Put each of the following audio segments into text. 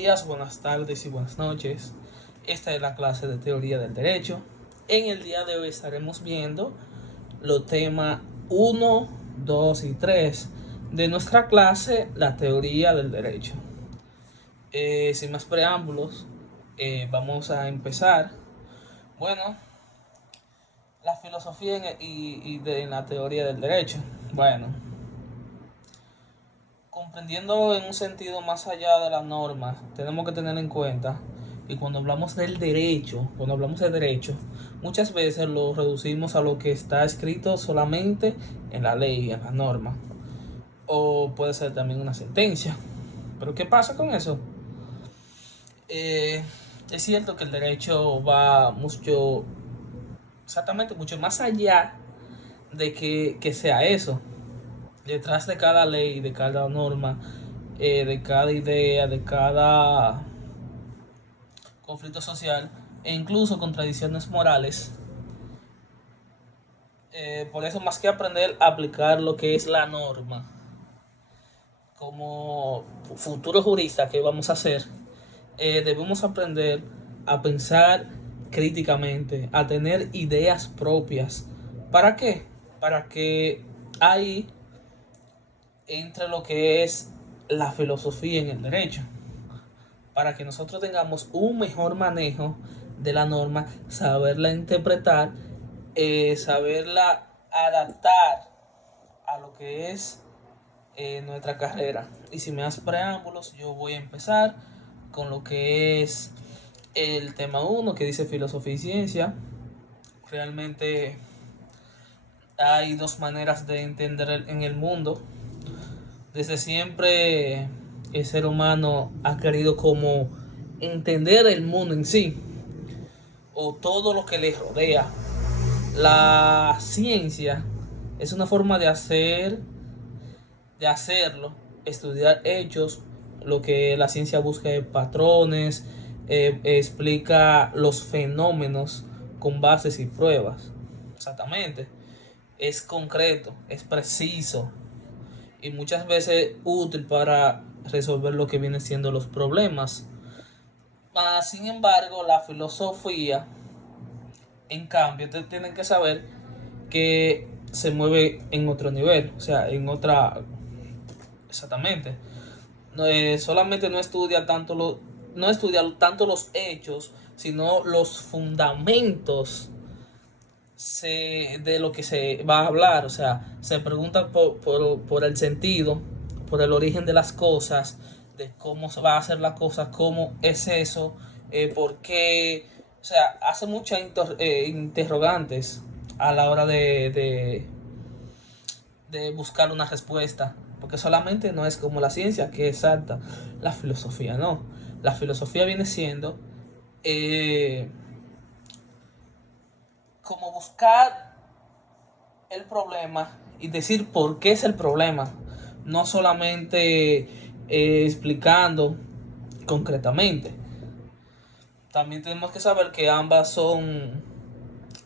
Días, buenas tardes y buenas noches. Esta es la clase de teoría del derecho. En el día de hoy estaremos viendo los temas 1, 2 y 3 de nuestra clase, la teoría del derecho. Sin más preámbulos, vamos a empezar. Bueno, la filosofía en la teoría del derecho. Bueno, comprendiendo en un sentido más allá de las normas, tenemos que tener en cuenta que cuando hablamos del derecho, muchas veces lo reducimos a lo que está escrito solamente en la ley, en la norma, o puede ser también una sentencia. Pero ¿qué pasa con eso? Eh, es cierto que el derecho va mucho, exactamente mucho más allá de que sea eso. Detrás de cada ley, de cada norma, de cada idea, de cada conflicto social e incluso contradicciones morales. Por eso, más que aprender a aplicar lo que es la norma, como futuros juristas que vamos a hacer, debemos aprender a pensar críticamente, a tener ideas propias. ¿Para qué? Para que ahí entre lo que es la filosofía en el derecho, para que nosotros tengamos un mejor manejo de la norma, saberla interpretar, saberla adaptar a lo que es nuestra carrera. Y sin más preámbulos, yo voy a empezar con lo que es el tema 1, que dice filosofía y ciencia. Realmente hay dos maneras de entender en el mundo. Desde siempre el ser humano ha querido como entender el mundo en sí o todo lo que le rodea. La ciencia es una forma de hacerlo, estudiar hechos, lo que la ciencia busca es patrones, explica los fenómenos con bases y pruebas. Exactamente. Es concreto, es preciso y muchas veces útil para resolver lo que vienen siendo los problemas. Sin embargo, la filosofía, en cambio, ustedes tienen que saber que se mueve en otro nivel, o sea, en otra. Exactamente. No, solamente no estudia tanto los hechos, sino los fundamentos de lo que se va a hablar. O sea, se pregunta por el sentido, por el origen de las cosas, de cómo se va a hacer las cosas, cómo es eso, por qué. O sea, hace muchas interrogantes a la hora de buscar una respuesta. Porque solamente no es como la ciencia, que es exacta. La filosofía no. La filosofía viene siendo eh, como buscar el problema y decir por qué es el problema, no solamente explicando concretamente. También tenemos que saber que ambas son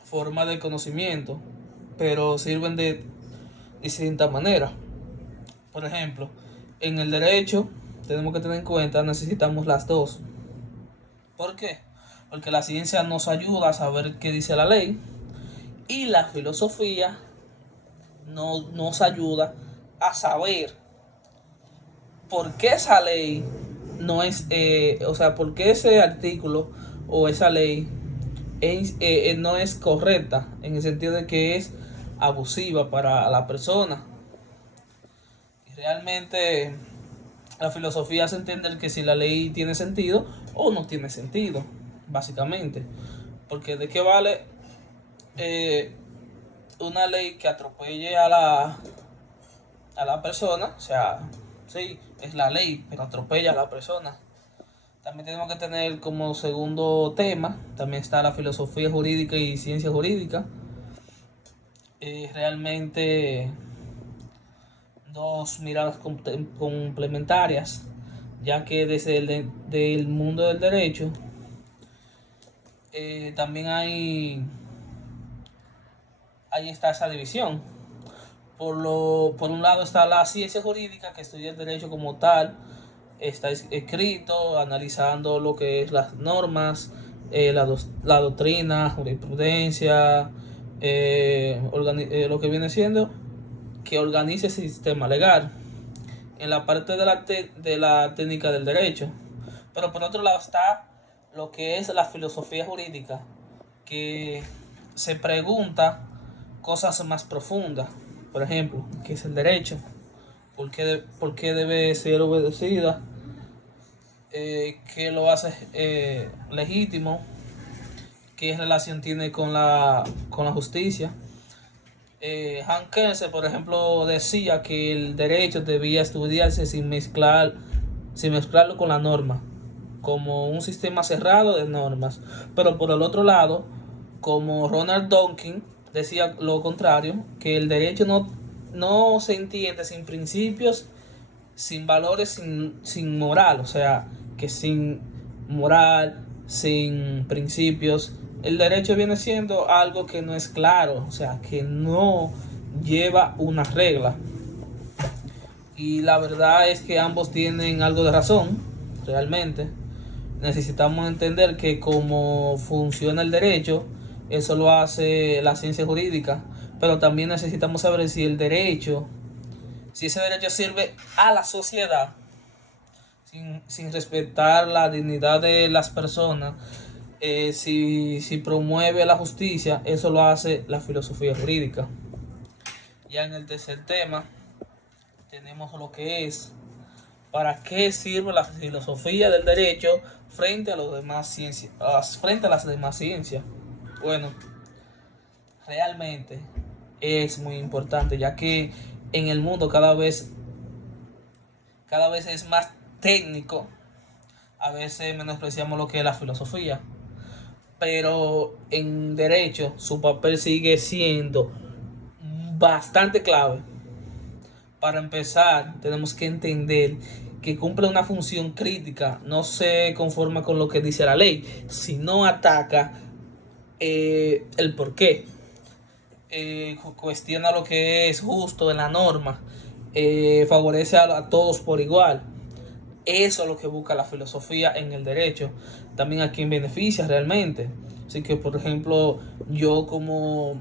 formas de conocimiento, pero sirven de distinta manera. Por ejemplo, en el derecho tenemos que tener en cuenta, necesitamos las dos. ¿Por qué? Porque la ciencia nos ayuda a saber qué dice la ley y la filosofía nos ayuda a saber por qué esa ley no es, o sea, por qué ese artículo o esa ley no es correcta, en el sentido de que es abusiva para la persona. Y realmente la filosofía hace entender que si la ley tiene sentido o no tiene sentido, básicamente. Porque de qué vale eh, una ley que atropelle a la persona, o sea, sí, es la ley, pero atropella a la persona. También tenemos que tener como segundo tema, también está la filosofía jurídica y ciencia jurídica. Realmente dos miradas complementarias, ya que desde del mundo del derecho también ahí está esa división. Por un lado está la ciencia jurídica, que estudia el derecho como tal, está escrito analizando lo que es las normas, la doctrina, jurisprudencia, lo que viene siendo que organice ese sistema legal en la parte de la técnica del derecho. Pero por otro lado está lo que es la filosofía jurídica, que se pregunta cosas más profundas. Por ejemplo, ¿qué es el derecho? Por qué debe ser obedecida? ¿Qué lo hace legítimo? ¿Qué relación tiene con con la justicia? Hans Kelsen, por ejemplo, decía que el derecho debía estudiarse sin mezclarlo con la norma, como un sistema cerrado de normas. Pero por el otro lado, como Ronald Dworkin decía lo contrario, que el derecho no se entiende sin principios, sin valores, sin moral, o sea, que sin moral, sin principios, el derecho viene siendo algo que no es claro, o sea, que no lleva una regla. Y la verdad es que ambos tienen algo de razón, realmente. Necesitamos entender que como funciona el derecho, eso lo hace la ciencia jurídica, pero también necesitamos saber si ese derecho sirve a la sociedad, sin respetar la dignidad de las personas, si promueve la justicia, eso lo hace la filosofía jurídica. Ya en el tercer tema tenemos lo que es para qué sirve la filosofía del derecho frente a los demás ciencias, frente a las demás ciencias. Bueno, realmente es muy importante, ya que en el mundo cada vez es más técnico. A veces menospreciamos lo que es la filosofía, pero en derecho su papel sigue siendo bastante clave. Para empezar, tenemos que entender que cumple una función crítica, no se conforma con lo que dice la ley, sino ataca el porqué, cuestiona lo que es justo en la norma, favorece a todos por igual. Eso es lo que busca la filosofía en el derecho. También a quien beneficia realmente. Así que, por ejemplo, yo como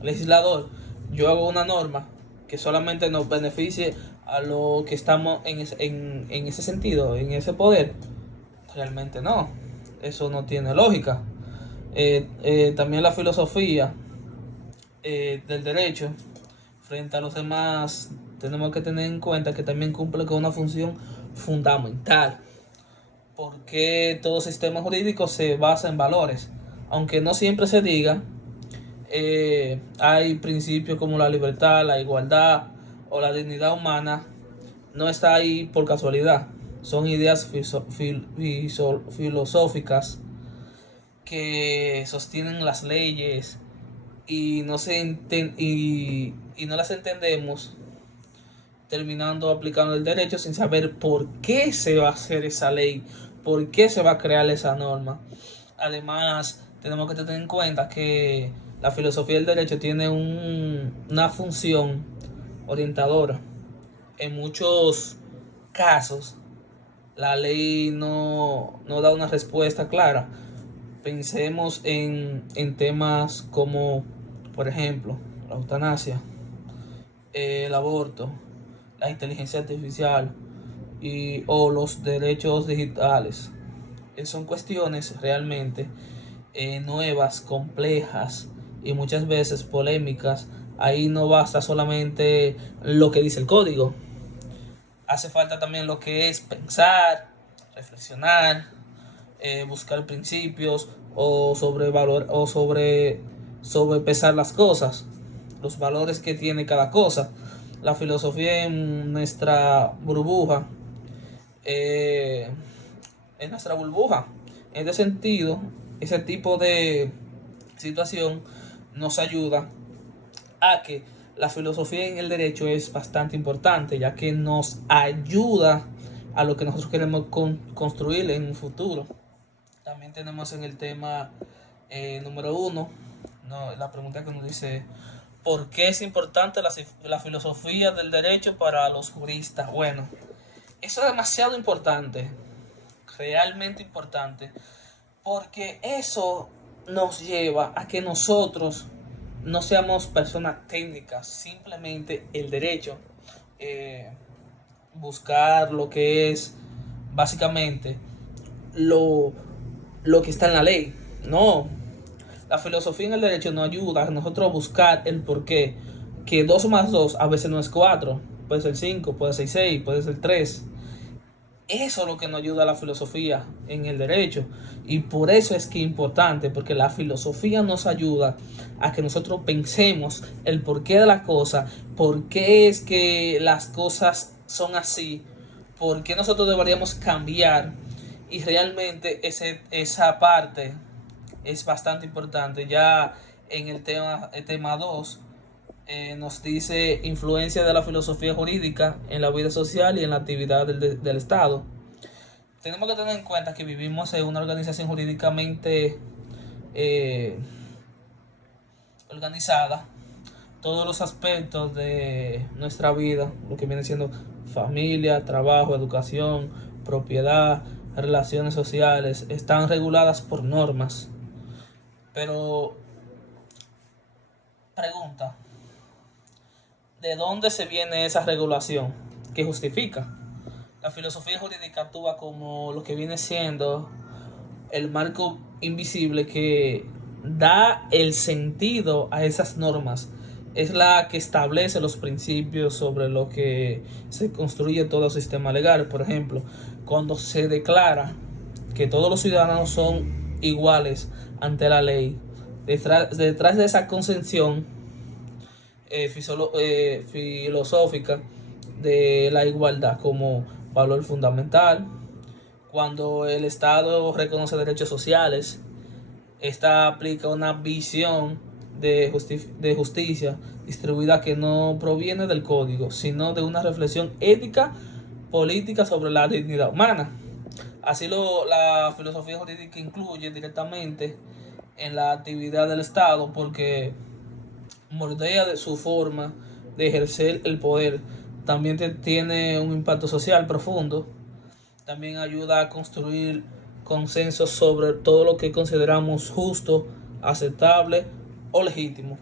legislador, yo hago una norma que solamente nos beneficie a los que estamos en ese sentido, en ese poder. Realmente no. Eso no tiene lógica. También la filosofía del derecho frente a los demás, tenemos que tener en cuenta que también cumple con una función fundamental, porque todo sistema jurídico se basa en valores. Aunque no siempre se diga, hay principios como la libertad, la igualdad o la dignidad humana, no está ahí por casualidad. Son ideas filosóficas que sostienen las leyes y y no las entendemos, terminando aplicando el derecho sin saber por qué se va a hacer esa ley, por qué se va a crear esa norma. Además, tenemos que tener en cuenta que la filosofía del derecho tiene una función orientadora. En muchos casos, la ley no da una respuesta clara. Pensemos en temas como, por ejemplo, la eutanasia, el aborto, la inteligencia artificial o los derechos digitales. Son cuestiones realmente nuevas, complejas y muchas veces polémicas. Ahí no basta solamente lo que dice el código. Hace falta también lo que es pensar, reflexionar, buscar principios o sobrepesar las cosas, los valores que tiene cada cosa. La filosofía eh, en nuestra burbuja. En este sentido, ese tipo de situación nos ayuda a que la filosofía en el derecho es bastante importante, ya que nos ayuda a lo que nosotros queremos construir en un futuro. También tenemos en el tema número uno, no, la pregunta que nos dice: ¿por qué es importante la filosofía del derecho para los juristas? Bueno, Eso es demasiado importante, realmente importante, porque eso nos lleva a que nosotros no seamos personas técnicas, simplemente el derecho, eh, buscar lo que es básicamente lo, lo que está en la ley. No, la filosofía en el derecho nos ayuda a nosotros a buscar el porqué, que 2 más 2 a veces no es 4, puede ser 5, puede ser 6, puede ser 3. Eso es lo que nos ayuda a la filosofía en el derecho. Y por eso es que es importante, porque la filosofía nos ayuda a que nosotros pensemos el porqué de la cosa, por qué es que las cosas son así, por qué nosotros deberíamos cambiar. Y realmente esa parte es bastante importante. Ya en el tema 2 nos dice influencia de la filosofía jurídica en la vida social y en la actividad del Estado. Tenemos que tener en cuenta que vivimos en una organización jurídicamente eh, organizada. Todos los aspectos de nuestra vida, lo que viene siendo familia, trabajo, educación, propiedad, relaciones sociales, están reguladas por normas. Pero, pregunta, ¿de dónde se viene esa regulación? ¿Qué justifica? La filosofía jurídica actúa como lo que viene siendo el marco invisible que da el sentido a esas normas. Es la que establece los principios sobre lo que se construye todo sistema legal. Por ejemplo, cuando se declara que todos los ciudadanos son iguales ante la ley, detrás de esa concepción filosófica de la igualdad como valor fundamental, cuando el Estado reconoce derechos sociales, esta aplica una visión de justicia distribuida que no proviene del código, sino de una reflexión ética política sobre la dignidad humana. Así la filosofía jurídica incluye directamente en la actividad del Estado porque moldea de su forma de ejercer el poder. También tiene un impacto social profundo. También ayuda a construir consensos sobre todo lo que consideramos justo, aceptable o legítimo.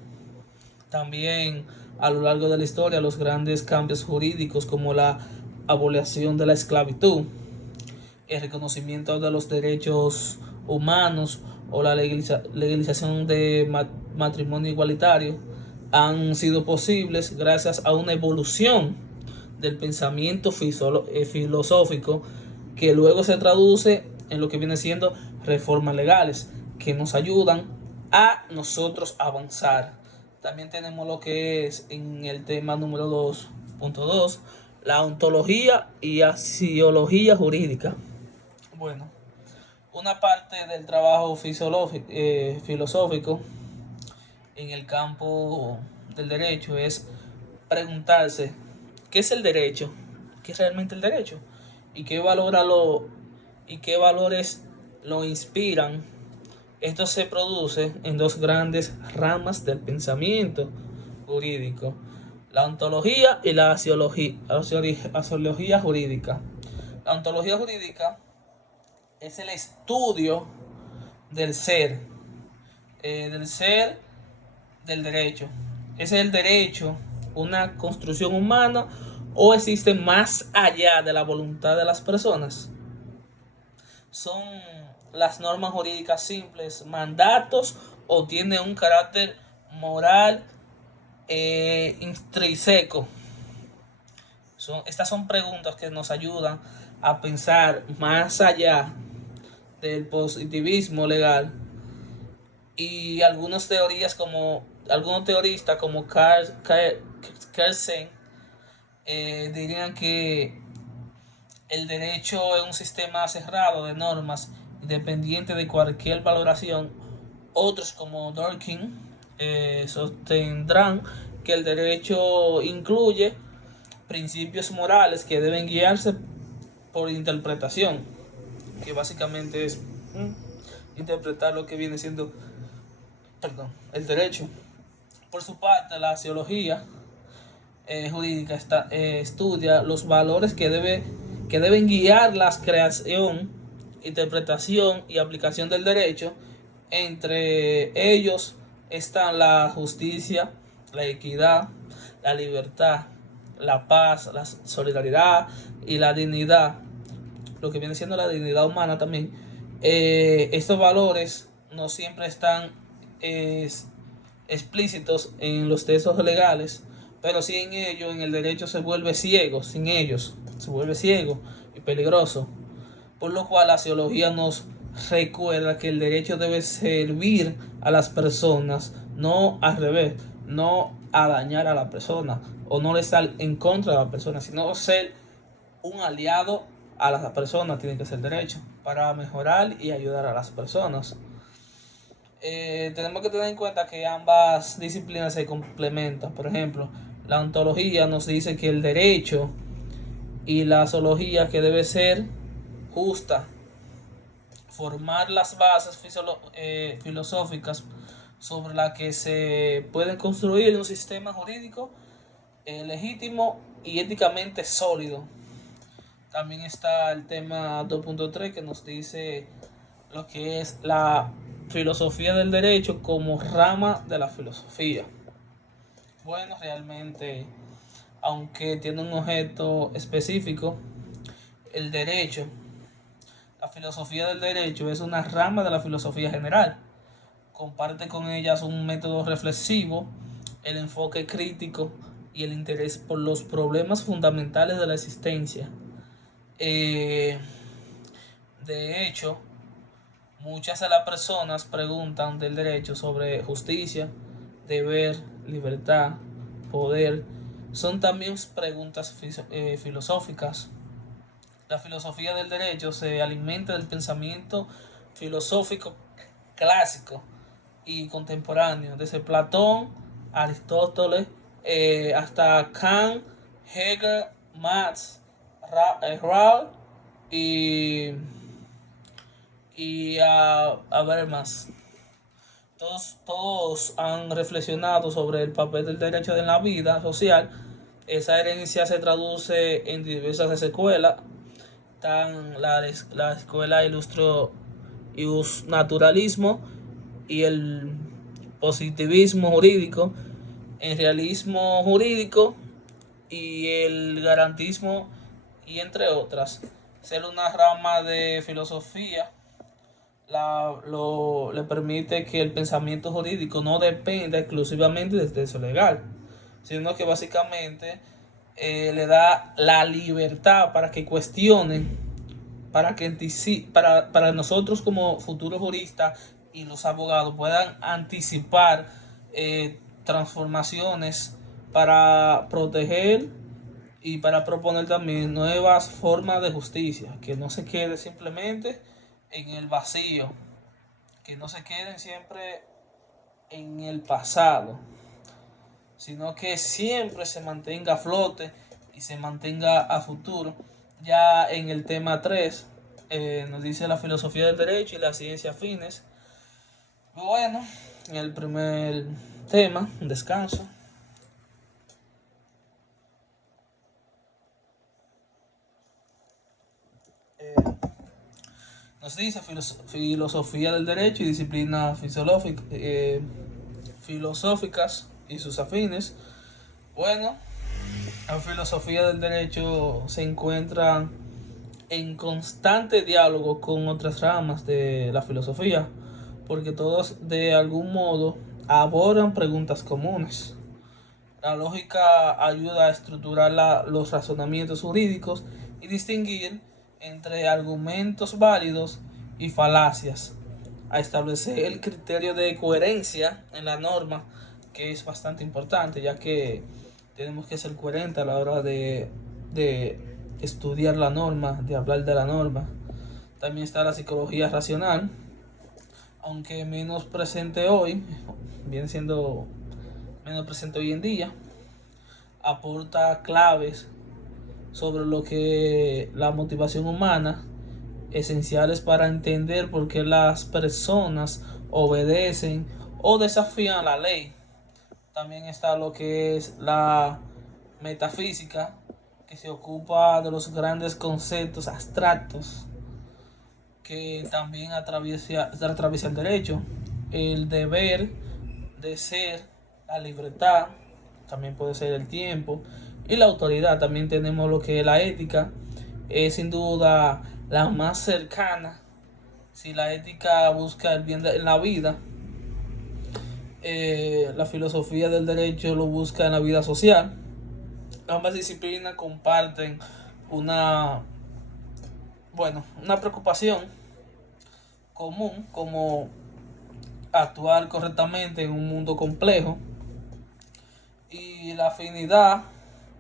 También a lo largo de la historia los grandes cambios jurídicos como la abolición de la esclavitud, el reconocimiento de los derechos humanos o la legalización de matrimonio igualitario han sido posibles gracias a una evolución del pensamiento filosófico que luego se traduce en lo que viene siendo reformas legales que nos ayudan a nosotros avanzar. También tenemos lo que es en el tema número 2.2, la ontología y axiología jurídica. Bueno, una parte del trabajo filosófico en el campo del derecho es preguntarse qué es el derecho, qué es realmente el derecho y y qué valores lo inspiran. Esto se produce en dos grandes ramas del pensamiento jurídico, la ontología y la axiología jurídica. La ontología jurídica es el estudio del ser, del ser del derecho. ¿Es el derecho una construcción humana o existe más allá de la voluntad de las personas? ¿Son las normas jurídicas simples mandatos o tiene un carácter moral intrínseco? Estas son preguntas que nos ayudan a pensar más allá del positivismo legal y algunos teoristas como Carl Sagan dirían que el derecho es un sistema cerrado de normas independiente de cualquier valoración. Otros como Durkheim sostendrán que el derecho incluye principios morales que deben guiarse por interpretación, que básicamente es interpretar lo que viene siendo el derecho. Por su parte, la axiología jurídica estudia los valores que debe que deben guiar la creación, interpretación y aplicación del derecho. Entre ellos están la justicia, la equidad, la libertad, la paz, la solidaridad y la dignidad, lo que viene siendo la dignidad humana también. Estos valores no siempre están eh, explícitos en los textos legales, pero sí en ellos, en el derecho se vuelve ciego, sin ellos se vuelve ciego y peligroso, por lo cual la teología nos recuerda que el derecho debe servir a las personas, no al revés, no a dañar a la persona o no estar en contra de la persona, sino ser un aliado a las personas. Tiene que ser derecho para mejorar y ayudar a las personas. Tenemos que tener en cuenta que ambas disciplinas se complementan. Por ejemplo, la ontología nos dice que el derecho y la zoología que debe ser justa, formar las bases filosóficas sobre las que se puede construir un sistema jurídico legítimo y éticamente sólido. También está el tema 2.3 que nos dice lo que es la filosofía del derecho como rama de la filosofía. Bueno, realmente, aunque tiene un objeto específico, el derecho, la filosofía del derecho es una rama de la filosofía general. Comparte con ellas un método reflexivo, el enfoque crítico y el interés por los problemas fundamentales de la existencia. De hecho, muchas de las personas preguntan del derecho sobre justicia, deber, libertad, poder. Son también preguntas filosóficas. La filosofía del derecho se alimenta del pensamiento filosófico clásico y contemporáneo, desde Platón, Aristóteles, hasta Kant, Hegel, Marx, Raul y a ver más. Todos han reflexionado sobre el papel del derecho en la vida social. Esa herencia se traduce en diversas escuelas. Están la escuela naturalismo y el positivismo jurídico, el realismo jurídico y el garantismo, y entre otras. Ser una rama de filosofía le permite que el pensamiento jurídico no dependa exclusivamente del texto legal, sino que básicamente le da la libertad para que cuestionen, para nosotros como futuros juristas y los abogados puedan anticipar transformaciones para proteger y para proponer también nuevas formas de justicia, que no se quede simplemente en el vacío, que no se queden siempre en el pasado, sino que siempre se mantenga a flote y se mantenga a futuro. Ya en el tema 3 nos dice la filosofía del derecho y las ciencias afines. Bueno, en el primer tema, un descanso. Nos dice filosofía del derecho y disciplinas filosóficas y sus afines. Bueno, la filosofía del derecho se encuentra en constante diálogo con otras ramas de la filosofía, porque todos de algún modo abordan preguntas comunes. La lógica ayuda a estructurar los razonamientos jurídicos y distinguir entre argumentos válidos y falacias, a establecer el criterio de coherencia en la norma, que es bastante importante, ya que tenemos que ser coherentes a la hora de estudiar la norma, de hablar de la norma. También está la psicología racional, aunque menos presente hoy, viene siendo menos presente hoy en día. Aporta claves sobre lo que la motivación humana, esenciales para entender por qué las personas obedecen o desafían la ley. También está lo que es la metafísica, que se ocupa de los grandes conceptos abstractos que también atraviesa el derecho. El deber de ser, la libertad, también puede ser el tiempo, y la autoridad. También tenemos lo que es la ética, es sin duda la más cercana. Si la ética busca el bien en la vida, la filosofía del derecho lo busca en la vida social. Ambas disciplinas comparten una, una preocupación común, como actuar correctamente en un mundo complejo, y la afinidad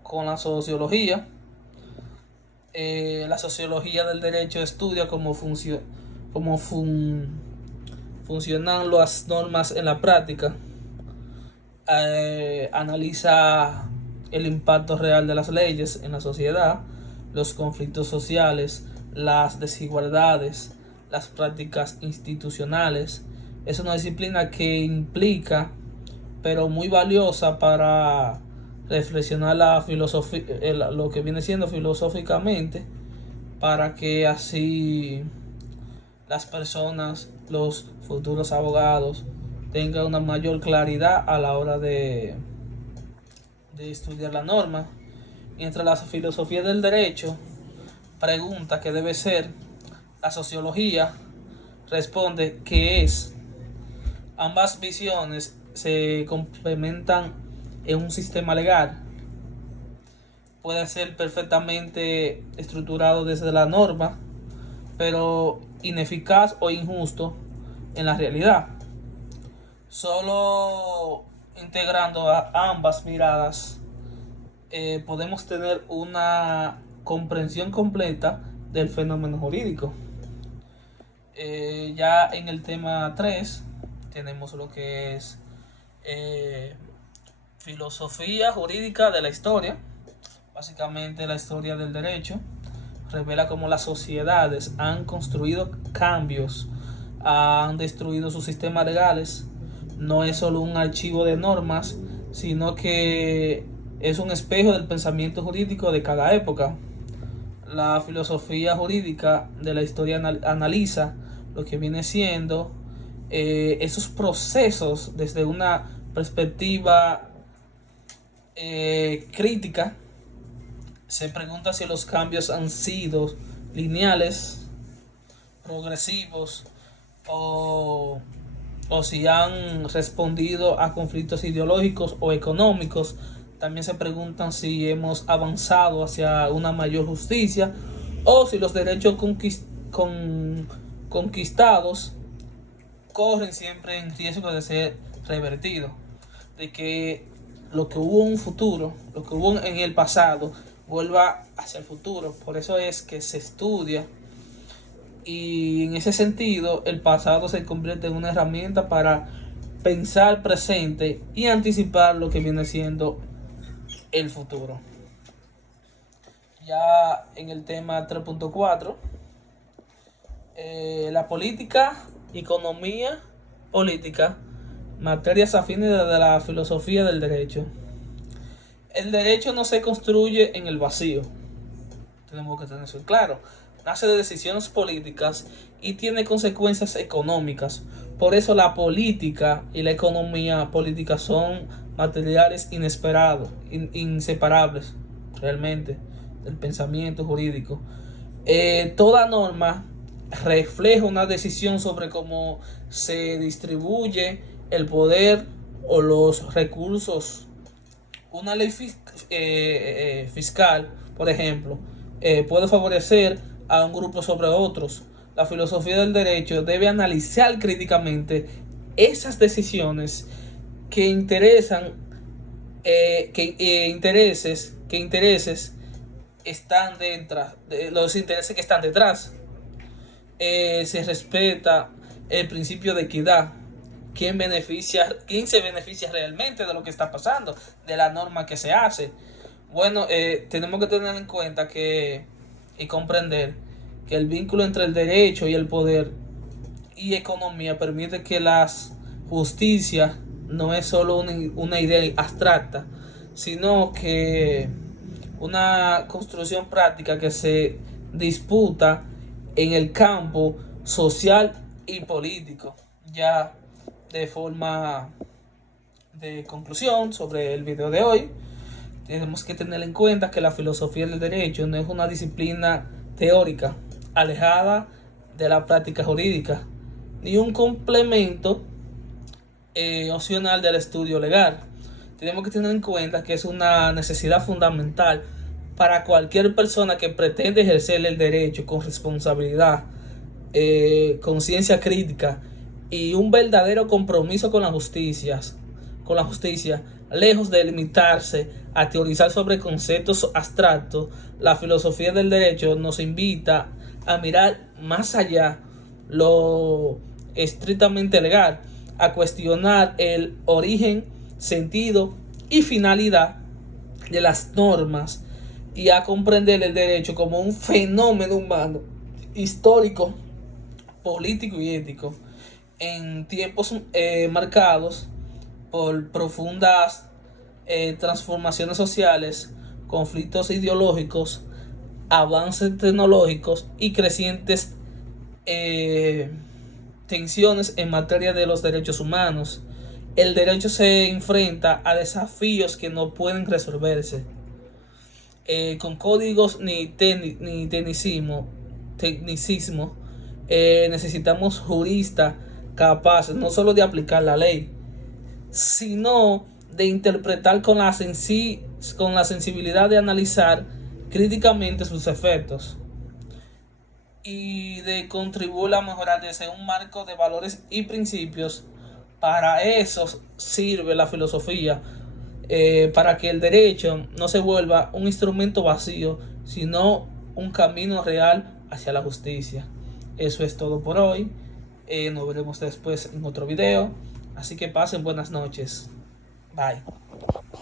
con la sociología. La sociología del derecho estudia cómo funcionan las normas en la práctica, analiza el impacto real de las leyes en la sociedad, los conflictos sociales, las desigualdades, las prácticas institucionales. Es una disciplina que implica, pero muy valiosa para reflexionar la filosofía, lo que viene siendo filosóficamente, para que así las personas, los futuros abogados, tengan una mayor claridad a la hora de estudiar la norma. Mientras la filosofía del derecho pregunta qué debe ser, la sociología responde qué es. Ambas visiones se complementan en un sistema legal. Puede ser perfectamente estructurado desde la norma, pero ineficaz o injusto en la realidad. Solo integrando a ambas miradas podemos tener una comprensión completa del fenómeno jurídico. Ya en el tema 3 tenemos lo que es filosofía jurídica de la historia. Básicamente la historia del derecho revela cómo las sociedades han construido cambios, han destruido sus sistemas legales. No es solo un archivo de normas, sino que es un espejo del pensamiento jurídico de cada época. La filosofía jurídica de la historia analiza lo que viene siendo esos procesos desde una perspectiva crítica. Se pregunta si los cambios han sido lineales, progresivos, o si han respondido a conflictos ideológicos o económicos. También se preguntan si hemos avanzado hacia una mayor justicia, o si los derechos conquistados corren siempre en riesgo de ser revertidos, de que lo que hubo en un futuro, lo que hubo en el pasado, vuelva hacia el futuro. Por eso es que se estudia, y en ese sentido el pasado se convierte en una herramienta para pensar presente y anticipar lo que viene siendo el futuro. Ya en el tema 3.4, la política, economía política, materias afines de la filosofía del derecho. El derecho no se construye en el vacío, tenemos que tener eso claro. Nace de decisiones políticas y tiene consecuencias económicas. Por eso la política y la economía política son materiales inseparables realmente del pensamiento jurídico. Toda norma refleja una decisión sobre cómo se distribuye el poder o los recursos. Una ley fiscal, por ejemplo, puede favorecer a un grupo sobre otros. La filosofía del derecho debe analizar críticamente esas decisiones que intereses están detrás, los intereses que están detrás. Se respeta el principio de equidad. ¿Quién se beneficia realmente de lo que está pasando, de la norma que se hace? Bueno, tenemos que tener en cuenta y comprender que el vínculo entre el derecho y el poder y economía permite que la justicia no es solo una idea abstracta, sino que una construcción práctica que se disputa en el campo social y político. Ya de forma de conclusión sobre el video de hoy, tenemos que tener en cuenta que la filosofía del derecho no es una disciplina teórica alejada de la práctica jurídica, ni un complemento opcional del estudio legal. Tenemos que tener en cuenta que es una necesidad fundamental para cualquier persona que pretende ejercer el derecho con responsabilidad, conciencia crítica y un verdadero compromiso con la justicia, lejos de limitarse a teorizar sobre conceptos abstractos. La filosofía del derecho nos invita a mirar más allá lo estrictamente legal, a cuestionar el origen, sentido y finalidad de las normas y a comprender el derecho como un fenómeno humano, histórico, político y ético, en tiempos marcados por profundas transformaciones sociales, conflictos ideológicos, avances tecnológicos y crecientes tensiones en materia de los derechos humanos. El derecho se enfrenta a desafíos que no pueden resolverse con códigos ni tecnicismo. Necesitamos juristas capaces no solo de aplicar la ley, sino de interpretar con la sensibilidad de analizar críticamente sus efectos y de contribuir a mejorar desde un marco de valores y principios. Para eso sirve la filosofía, para que el derecho no se vuelva un instrumento vacío, sino un camino real hacia la justicia. Eso es todo por hoy. Nos veremos después en otro video. Así que pasen buenas noches. Bye.